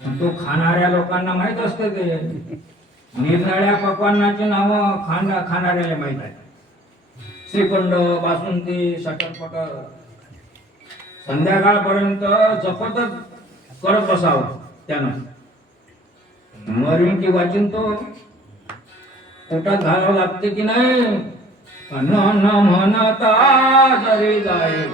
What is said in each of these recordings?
तो खाणाऱ्या लोकांना माहित असते ते निरनिळ्या पक्वान्नाची नावं खाणाऱ्याला माहित आहे. श्रीखंड, बासुंदी, शटरपटर संध्याकाळपर्यंत जपतच करत बसावं. त्यानं मरीन की वाचिन तो पोटात घालावं लागते की नाही. अन्न म्हणता जरी जाय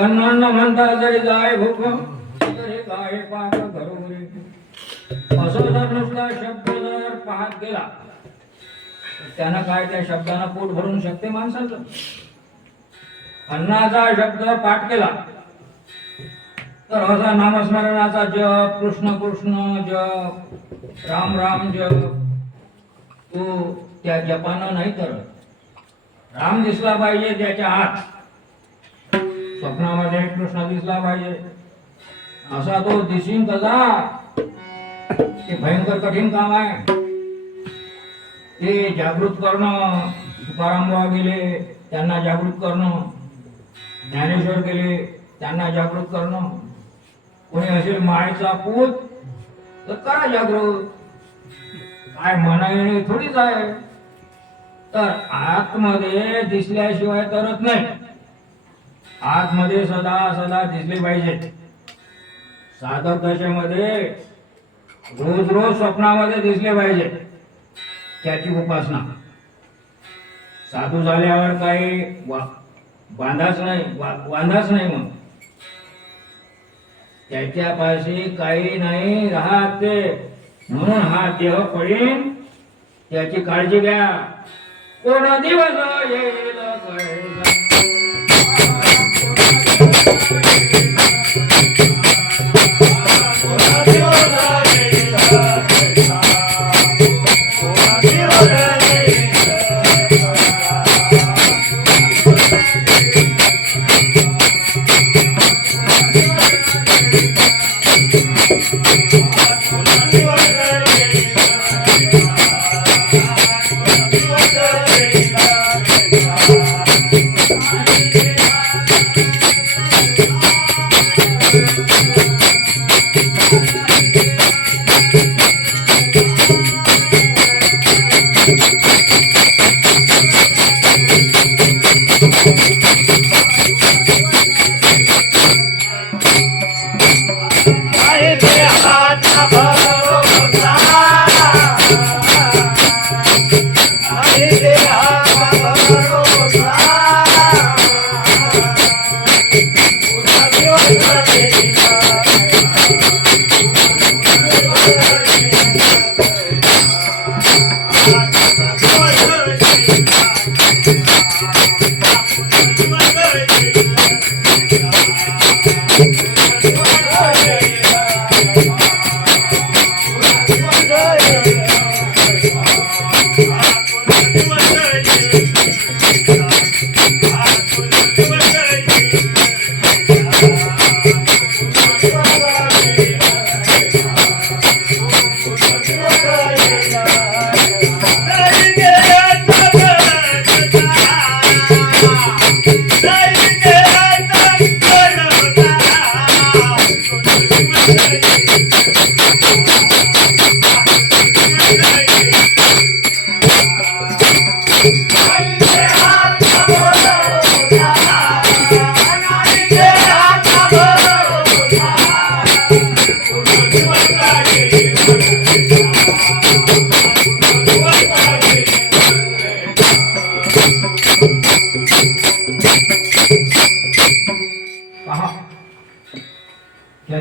अन्न म्हणता जरी जाय भूक तरी काय पाक घरोघरी. असं जर नुसता शब्द जर पाहत गेला त्यानं काय त्या शब्दानं पोट भरून शकते माणसाचं. अन्नाचा शब्द पाठ केला तर असा नामस्मरणाचा जप, कृष्ण कृष्ण जप, राम राम जप, तो त्या जपानं नाही करत. राम दिसला पाहिजे त्याच्या हात, स्वप्नामध्ये कृष्ण दिसला पाहिजे. असा तो दिसीन कसा, ते भयंकर कठीण काम आहे. ते जागृत करणं, तुकाराम बाबा गेले त्यांना जागृत करणं, ज्ञानेश्वर गेले त्यांना जागृत करणं. कोणी असेल मायेचा पूत तर करा जागृत. काय म्हणा येणे थोडीच आहे. तर आतमध्ये दिसल्याशिवाय तरत नाही. आतमध्ये सदा सदा दिसले पाहिजे. साधक दशेमध्ये रोज रोज स्वप्नामध्ये दिसले पाहिजे त्याची उपासना. साधू झाल्यावर काही बांधाच नाही. मग त्याच्यापाशी काही नाही राहते. म्हणून हा देह पडीन त्याची काळजी घ्या. कोण दिवस येईल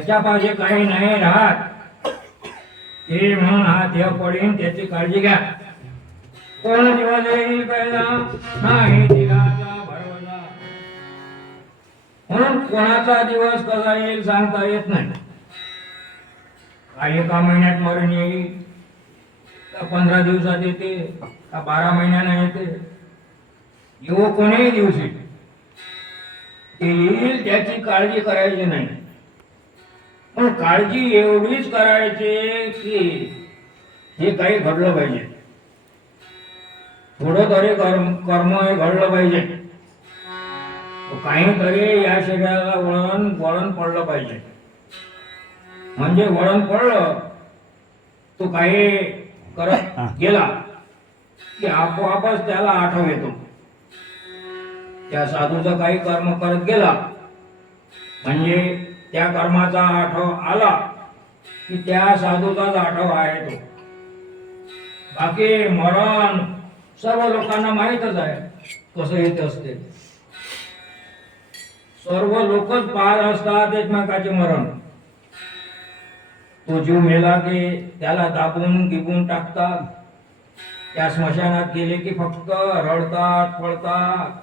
त्याच्यापाशी काही नाही राहत ते म्हणून हा देह पडीन त्याची काळजी घ्या. कोण दिवस येईल पहिला नाही दिलाचा भरवसा. म्हणून कोणाचा दिवस कसा येईल सांगता येत नाही. काही एका महिन्यात मरण येईल, का 15 दिवसात येते, का 12 महिन्यानं येते, येऊ कोणीही दिवशी ते येईल त्याची काळजी करायची नाही. पण काळजी एवढीच करायची की हे काही घडलं पाहिजे, थोडं तरी कर्म हे घडलं पाहिजे, काहीतरी या शरीराला वळण पडलं पाहिजे. म्हणजे वळण पडलं तो काही करत गेला की आपोआपच त्याला आठव येतो. त्या साधूचा काही कर्म करत गेला म्हणजे त्या कर्माचा आठव आला की त्या साधूचाच आठव आहे तो. बाकी मरण सर्व लोकांना माहीतच आहे कसं येत असते. सर्व लोकच पाहत असतात एकमेकाचे मरण. तो जीव मेला की त्याला दाबून गिबून टाकतात. त्या स्मशानात गेले की फक्त रडतात पळतात,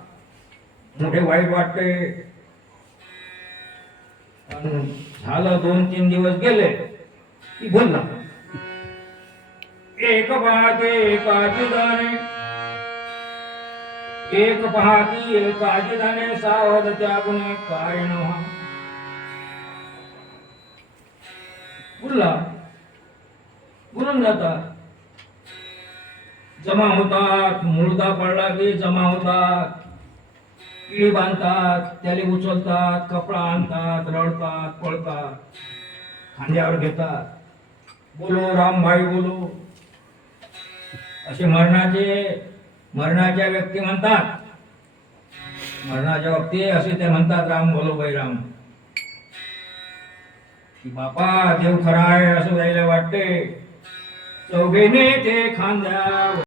मोठे वाईट वाटते. झालं 2-3 दिवस गेले की बोलला एक पहाते एकाची दाणे, एक पहाती एकाची दाणे सावध त्या गुणे काय नव्हा. बोलला बोलून जातात, जमा होतात. मुर्दा पडला की जमा होतात, किडी बांधतात, त्याला उचलतात, कपडा आणतात, रडतात पळतात, खांद्यावर घेतात. बोलो रामभाई बोलो असे मरणाच्या व्यक्ती म्हणतात. मरणाच्या व्यक्ती असे ते म्हणतात राम बोलो बाई राम. की बापा देव खरा आहे असं जायला वाटते. चौघेने ते खांद्या